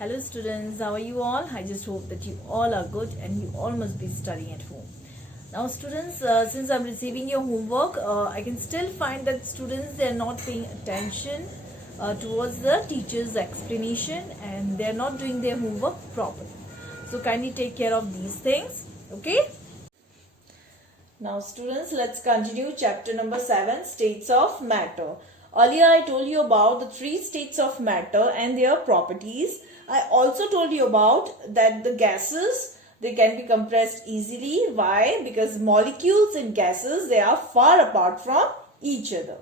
Hello students, how are you all? I just hope that you all are good and you all must be studying at home. Now students, since I'm receiving your homework, I can still find that students, they are not paying attention towards the teacher's explanation and they are not doing their homework properly. So kindly take care of these things, okay? Now students, let's continue chapter number 7, states of matter. Earlier I told you about the 3 states of matter and their properties. I also told you about that the gases, they can be compressed easily. Why? Because molecules in gases, they are far apart from each other.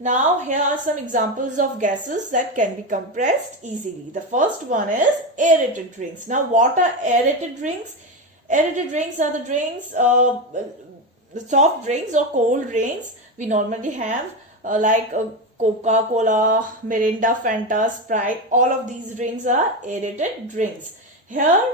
Now here are some examples of gases that can be compressed easily. The first one is aerated drinks. Now what are aerated drinks? Aerated drinks are the drinks, the soft drinks or cold drinks we normally have like Coca-Cola, Mirinda, Fanta, Sprite. All of these drinks are aerated drinks. Here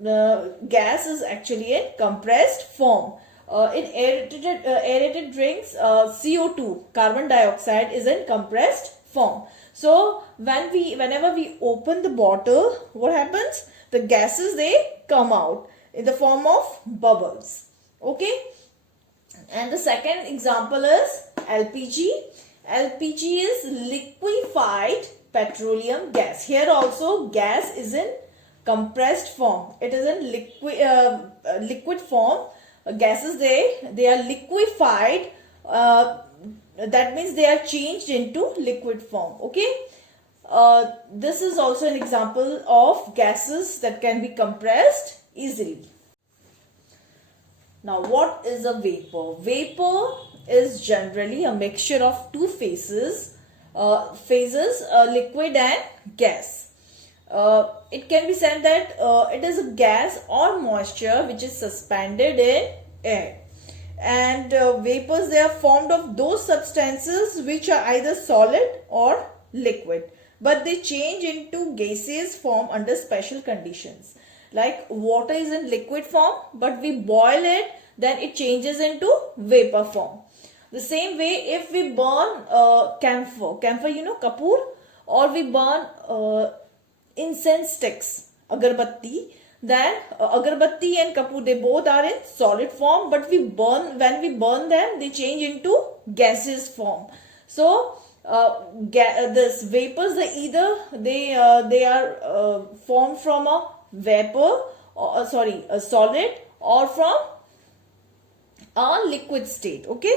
the gas is actually in compressed form. In aerated drinks, CO2, carbon dioxide, is in compressed form. So whenever we open the bottle, what happens? The gases, they come out in the form of bubbles. Okay. And the second example is LPG. LPG is liquefied petroleum gas. Here also gas is in compressed form. It is in liquid form. Gases, they are liquefied. That means they are changed into liquid form. Okay. This is also an example of gases that can be compressed easily. Now, what is a vapor? Vapor is generally a mixture of two phases, liquid and gas. It can be said that it is a gas or moisture which is suspended in air. And vapors, they are formed of those substances which are either solid or liquid, but they change into gaseous form under special conditions. Like water is in liquid form, but we boil it, then it changes into vapor form. The same way, if we burn camphor, you know, kapoor, or we burn incense sticks, agarbatti, then agarbatti and kapoor, they both are in solid form, but when we burn them, they change into gaseous form. So this vapors, they are formed from a vapor, or a solid, or from a liquid state. Okay.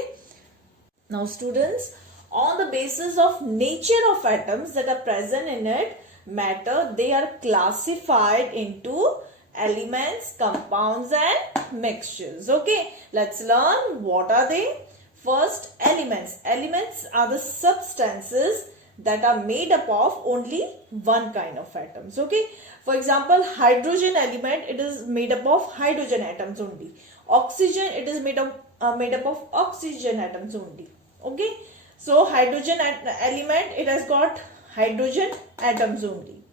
Now students, on the basis of nature of atoms that are present in it, matter, they are classified into elements, compounds and mixtures. Okay. Let's learn what are they. First, elements. Elements are the substances that are made up of only one kind of atoms. Okay. For example, hydrogen element, it is made up of hydrogen atoms only. Oxygen, it is made up of oxygen atoms only. Okay. So hydrogen element, it has got hydrogen atoms only.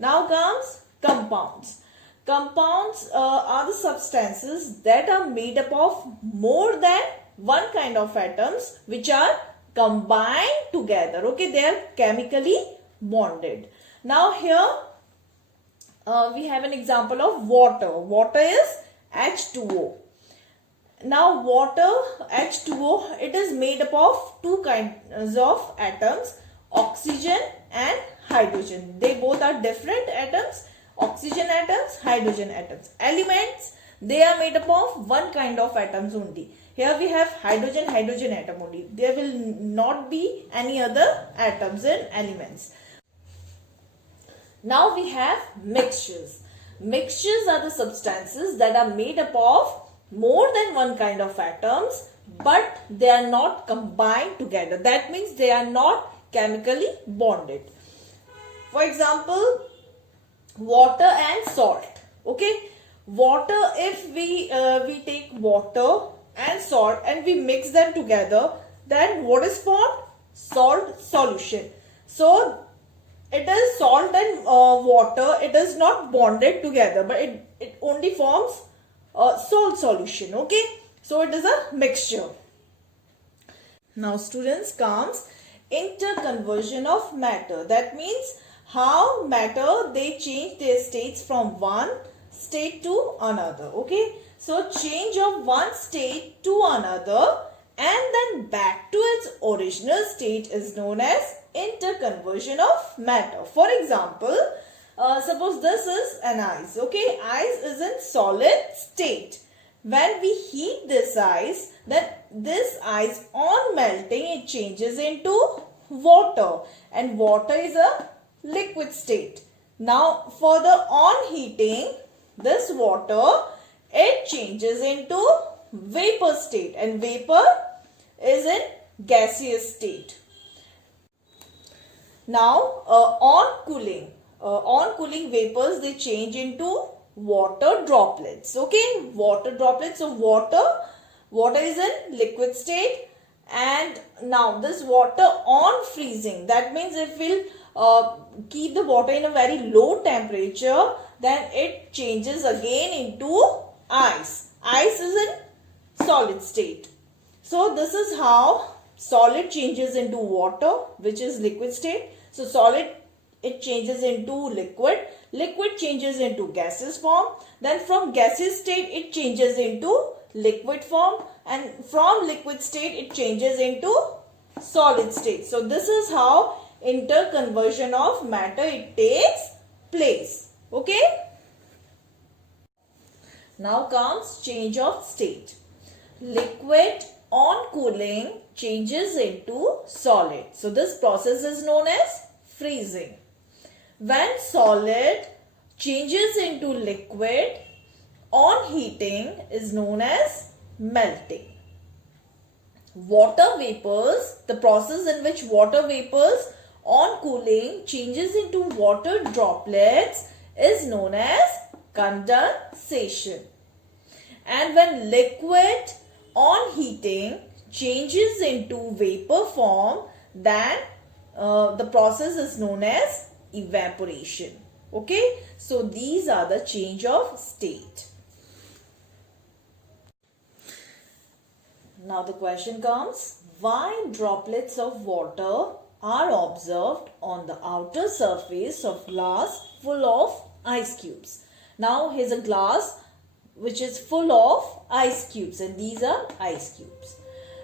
Now comes compounds. Compounds are the substances that are made up of more than one kind of atoms which are combined together. Okay, they are chemically bonded. Now here we have an example of water. Water is H2O. Now water, H2O, it is made up of two kinds of atoms, oxygen and hydrogen. They both are different atoms, oxygen atoms, hydrogen atoms. Elements, they are made up of one kind of atoms only. Here we have hydrogen atom only. There will not be any other atoms in elements. Now we have mixtures. Mixtures are the substances that are made up of more than one kind of atoms, but they are not combined together. That means they are not chemically bonded. For example, water and salt. Okay, water, if we take water and salt and we mix them together, then what is formed? Salt solution. So it is salt and water, it is not bonded together, but it only forms salt solution. Okay, so it is a mixture. Now students, comes interconversion of matter. That means how matter they change their states from one state to another. Okay, so change of one state to another and then back to its original state is known as interconversion of matter. For example, suppose this is an ice. Okay, ice is in solid state. When we heat this ice, then this ice on melting it changes into water, and water is a liquid state. Now further on heating this water, it changes into vapor state, and vapor is in gaseous state. Now on cooling vapors they change into water droplets. Okay, water droplets. So water is in liquid state, and now this water on freezing, that means if we'll keep the water in a very low temperature, then it changes again into ice. Ice is in solid state. So this is how solid changes into water, which is liquid state. So solid, it changes into liquid. Liquid changes into gaseous form. Then from gaseous state it changes into liquid form, and from liquid state it changes into solid state. So this is how interconversion of matter it takes place. Okay. Now comes change of state. Liquid on cooling changes into solid. So this process is known as freezing. When solid changes into liquid on heating is known as melting. Water vapors, the process in which water vapors on cooling changes into water droplets is known as condensation. And when liquid on heating changes into vapor form, then the process is known as evaporation. Okay, so these are the change of state. Now the question comes, why droplets of water are observed on the outer surface of glass full of ice cubes? Now here's a glass which is full of ice cubes, and these are ice cubes.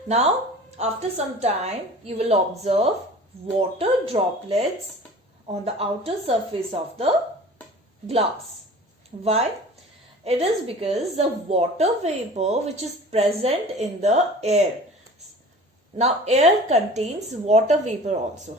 Now after some time you will observe water droplets on the outer surface of the glass. Why? It is because the water vapor which is present in the air. Now air contains water vapor also.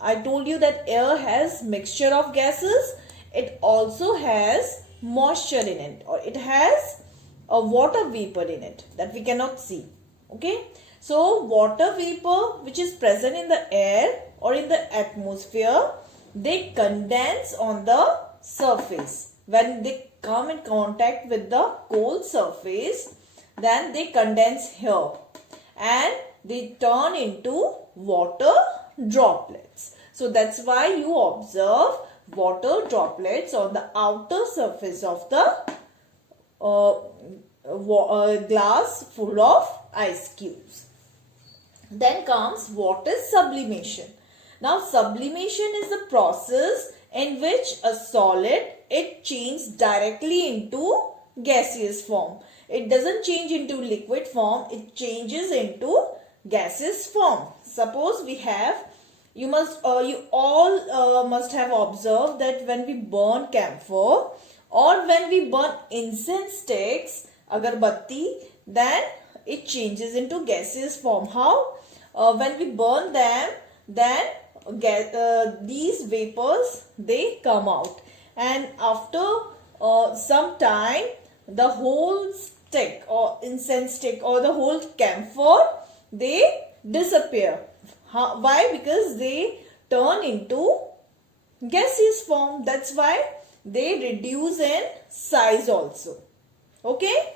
I told you that air has mixture of gases. It also has moisture in it, or it has a water vapor in it that we cannot see. Okay, so water vapor which is present in the air or in the atmosphere, they condense on the surface. When they come in contact with the cold surface, then they condense here and they turn into water droplets. So that's why you observe water droplets on the outer surface of the glass full of ice cubes. Then comes what is sublimation. Now sublimation is the process in which a solid, it changes directly into gaseous form. It doesn't change into liquid form, it changes into gaseous form. Suppose we have, you all must have observed that when we burn camphor or when we burn incense sticks, agarbatti, then it changes into gaseous form. How? When we burn them, then these vapors, they come out, and after some time the whole stick or incense stick or the whole camphor, they disappear. Why? Because they turn into gaseous form. That's why they reduce in size also. Okay.